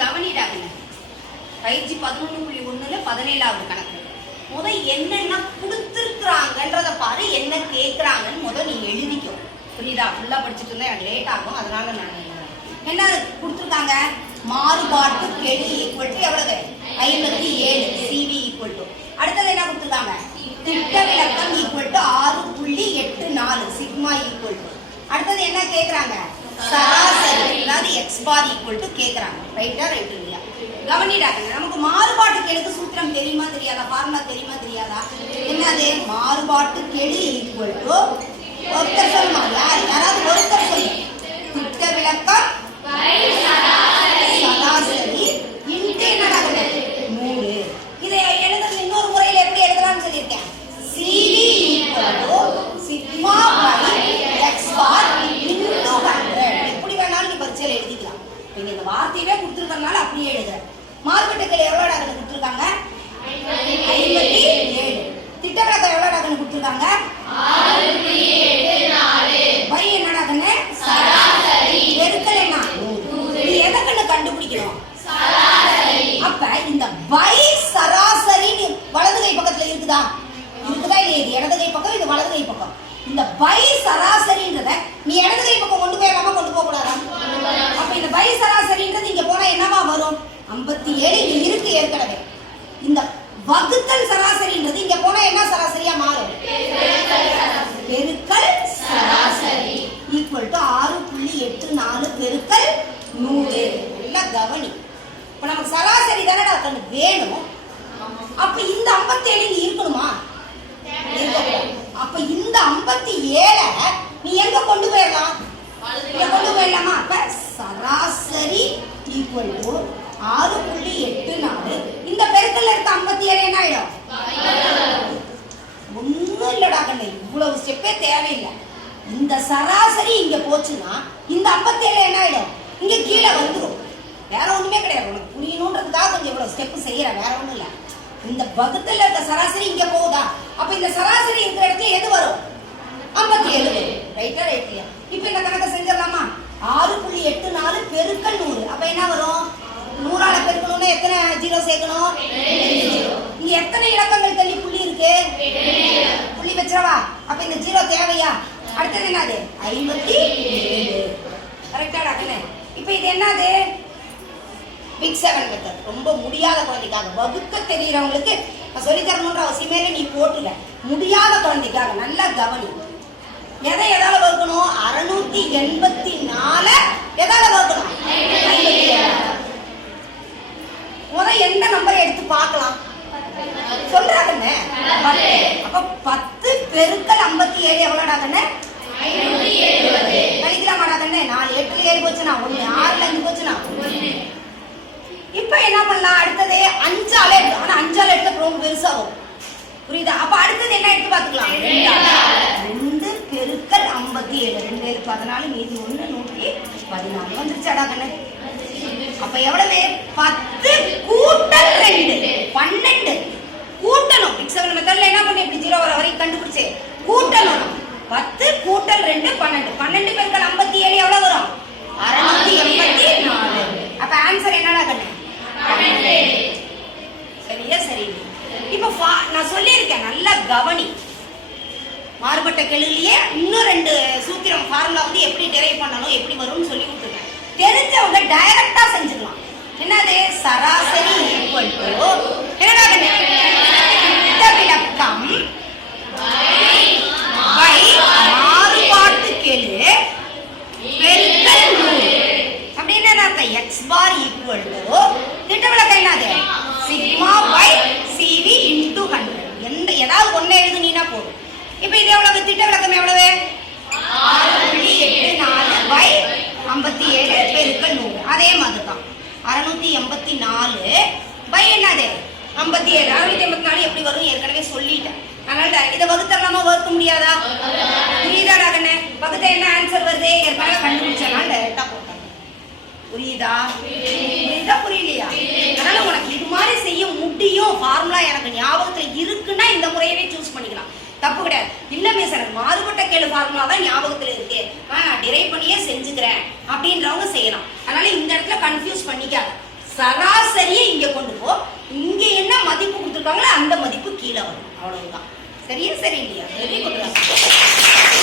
கவனிடாங்க பயிற்சி பதினொன்று புள்ளி ஒண்ணுல பதினேழாவது கணக்கு. முத என்னென்ன கொடுத்துருக்குறாங்கன்றத பாரு என்ன கேட்கறாங்கன்னு முத நீ எழுதிக்கோ. புரியுதா? ஃபுல்லா படிச்சுட்டு இருந்தா எனக்கு லேட் ஆகும் அதனால நான் என்ன கொடுத்துருக்காங்க? மாறுபாட்டு கெடி ஈக்குவல் டு எவ்வளவு? ஐம்பத்தி ஏழு. சிவி ஈக்குவல் டு அடுத்தது என்ன கொடுத்துருக்காங்க? திட்ட விளக்கம் ஈக்குவல் டு ஆறு புள்ளி எட்டு நாலு. சிக்மா ஈக்குவல் டு அடுத்தது என்ன கேட்கறாங்க சராசரி. பார் ஈக்குவல் டு கேட்குறாங்க ரைட்டா ரைட் இல்லையா? கவனிடாங்க நமக்கு மாறுபாட்டு கெடுக்கு சூத்திரம் தெரியுமா தெரியாதா? ஃபார்முலா தெரியுமா தெரியாதா? என்னது? மாறுபாட்டு கெடு ஈக்குவல் டு ஒருத்தர் சொல்லுமா யார் யாராவது ஒருத்தர் சொல்லு திட்ட விளக்கம் சராசரி இன்ட்டு என்னடா மூணு இதை எழுதுறது இன்னொரு முறையில் எப்படி எழுதலாம்னு சொல்லியிருக்கேன் CV equal to sigma by x bar into hundred எப்படி வேணாலும் நீ பரீட்சையில் எழுதிக்கலாம் நீங்க இந்த வார்த்தையவே அப்படியே எழுதுற மார்க்கெட்டுக்கு எவ்வளோ டாக்கன் கொடுத்துருக்காங்க? ஐம்பத்தி ஏழு. திட்டவிளக்கம் எவ்வளோ கொடுத்துருக்காங்க? பெருக்கல் என்ன இது கண்டுபிடிக்கணும்? அப்ப இந்த பை சராசரின்னு வலது கை பக்கத்துல இருக்குதா? இருக்குதா இல்லையா? இது இடது கை பக்கம் இது வலது கை பக்கம். இந்த பை சராசரின்றத நீ இடது கை பக்கம் கொண்டு போக கூடாதா அப்ப இந்த பை சராசரின்றது இங்க போனா என்னவா வரும்? 57 ஏழு இங்க இருக்கு ஏற்கனவே. இந்த வகுத்தல் சராசரின்றது இங்க போனா என்ன சராசரியா மாறும்? பெருக்கல் சராசரி. ஈக்குவல் டு ஆறு புள்ளி எட்டு நாலு பெருக்கல் நூறு. நல்லா கவனி. இப்ப நமக்கு சராசரி தானே கண்ணு வேணும். அப்ப இந்த 57 இங்க இருக்கணுமா? அப்ப இந்த 57 நீ எங்க கொண்டு போயிடலாம்? கொண்டு போயிடலாமா? அப்ப சராசரி ஈக்குவல் டு ஆறு புள்ளி எட்டு நாலு. இந்த பெருக்கல்ல இருக்க 57 என்ன ஆயிடும்? ஒன்றும் இல்லடா கண்ணு. இவ்வளவு ஸ்டெப்பே தேவையில்லை. இந்த சராசரி இங்க போச்சுன்னா இந்த 57 என்ன ஆயிடும்? இங்க கீழே வந்துடும் வேற ஒண்ணுமே கிடையாது. உனக்கு புரியணுன்றதுக்காக கொஞ்சம் இவ்வளவு ஸ்டெப் செய்யற. வேற ஒண்ணும் இல்லை. இந்த வகுத்துல இருக்க சராசரி இங்க போகுதா? அப்ப இந்த சராசரி இருக்கிற இடத்துல எது வரும்? 57 ரைட்டா ரைட்லையா இப்ப இந்த கணக்கை செஞ்சிடலாமா ஆறு புள்ளி எட்டு நாலு பெருக்கல் நூறு அப்ப என்ன வரும் நூறால பெருக்கணும்னா எத்தனை ஜீரோ சேர்க்கணும்? இங்க எத்தனை இலக்கங்கள் தள்ளி புள்ளி இருக்கு? புள்ளி வச்சிடவா? அப்ப இந்த ஜீரோ தேவையா? அடுத்தது என்னது? ஐம்பத்தி கரெக்டாடா கண்ணு இப்ப இது என்னது? பிக் செவன் மெத்தட் ரொம்ப முடியாத குழந்தைக்காக. வகுக்க தெரியறவங்களுக்கு நான் சொல்லி தரணுன்ற அவசியமே நீ போட்டுல முடியாத குழந்தைக்காக நல்லா கவனி. எதை எதால வகுக்கணும்? அறுநூத்தி எண்பத்தி நாலு எதால வகுக்கணும். ஐம்பத்தி முத எந்த நம்பர் எடுத்து பார்க்கலாம்? சொல்றாங்கண்ணே. அப்ப பத்து பெருக்கல் ஐம்பத்தி ஏழு எவ்வளோடா கண்ணே நாலு எட்டுல ஏழு போச்சுனா ஒண்ணு ஆறுல அஞ்சு போச்சுனா இப்ப என்ன பண்ணலாம்? அடுத்தது அஞ்சால எடுத்து ஆனா அஞ்சால எடுத்த ரொம்ப பெருசாகும். புரியுதா? அப்ப அடுத்தது என்ன எடுத்து பாத்துக்கலாம் ரெண்டு பெருக்கல் ஐம்பத்தி ஏழு. ரெண்டு ஏழு பதினாலு மீதி ஒண்ணு நூற்றி பதினாலு. வந்துருச்சாடா கண்ணு அப்ப எவ்வளவு பத்து கூட்டல் ரெண்டு பன்னெண்டு. கூட்டணும். பிக் செவன் மெத்தட்ல என்ன பண்ணி இப்படி ஜீரோ வர வரைக்கும் கண்டுபிடிச்சு? கூட்டணும். பத்து கூட்டல் ரெண்டு பன்னெண்டு. பன்னெண்டு பெருக்கள் ஐம்பத்தி ஏழு எவ்வளவு வரும்? அறுநூத்தி எண்பத்தி நாலு. அப்ப ஆன்சர் என்னடா கண்ணு? சரியா சரி. இப்ப நான் சொல்லியிருக்கேன் நல்லா கவனி. மாறுபட்ட கெழுலையே இன்னும் ரெண்டு சூத்திரம் ஃபார்முலா வந்து எப்படி டெரைவ் பண்ணணும் எப்படி வரும்னு சொல்லி கொடுத்துருக்கேன். தெரிஞ்சவங்க டைரக்டா செஞ்சுக்கலாம் என்னது? சராசரி ஈக்குவல் டு என்னடா திட்ட விளக்கம் பை மாறுபாட்டு கெழு பெருக்கல் நூறு. அப்படின்னு என்ன எக்ஸ் பார் ஈக்குவல் டு திட்ட விளக்கம் என்னது? Sigma by CV into hundred எந்த ஏதாவது ஒன்று எழுதுனீனா போதும். இப்போ இது எவ்வளவு? திட்ட விளக்கம் எவ்வளவு ஆறு புள்ளி எட்டு நாலு பை ஐம்பத்தி ஏழு பெருக்கல் நூறு. அதே மாதிரி தான் அறுநூத்தி எண்பத்தி நாலு. பை என்னது? ஐம்பத்தி ஏழு. அறுநூத்தி எண்பத்தி நாலு எப்படி வரும் ஏற்கனவே சொல்லிட்டேன். அதனால இதை வகுத்தரலாமா வகுக்க முடியாதா? புரியுதாடா கண்ணே? வகுத்த என்ன ஆன்சர் வருது? ஏற்கனவே கண்டுபிடிச்சனால டைரக்டா போட்டாங்க புரியுதா? புரியுதா புரியலையா? அதனால உனக்கு இது மாதிரி செய்ய முடியும். ஃபார்முலா எனக்கு ஞாபகத்துல இருக்குன்னா இந்த முறையவே தப்பு கிடையாது. இல்ல மிஸ் எனக்கு மாறுபட்ட கேளு ஃபார்முலா தான் ஞாபகத்துல இருக்கு. நான் டிரைவ் பண்ணியே செஞ்சுக்கிறேன். அப்படின்றவங்க செய்யலாம். அதனால இந்த இடத்துல கன்ஃபியூஸ் பண்ணிக்காத. சராசரியை இங்க கொண்டு போ. இங்க என்ன மதிப்பு கொடுத்துருக்காங்களோ அந்த மதிப்பு கீழே வரும். அவ்வளவுதான். சரியா சரி இல்லையா? Very good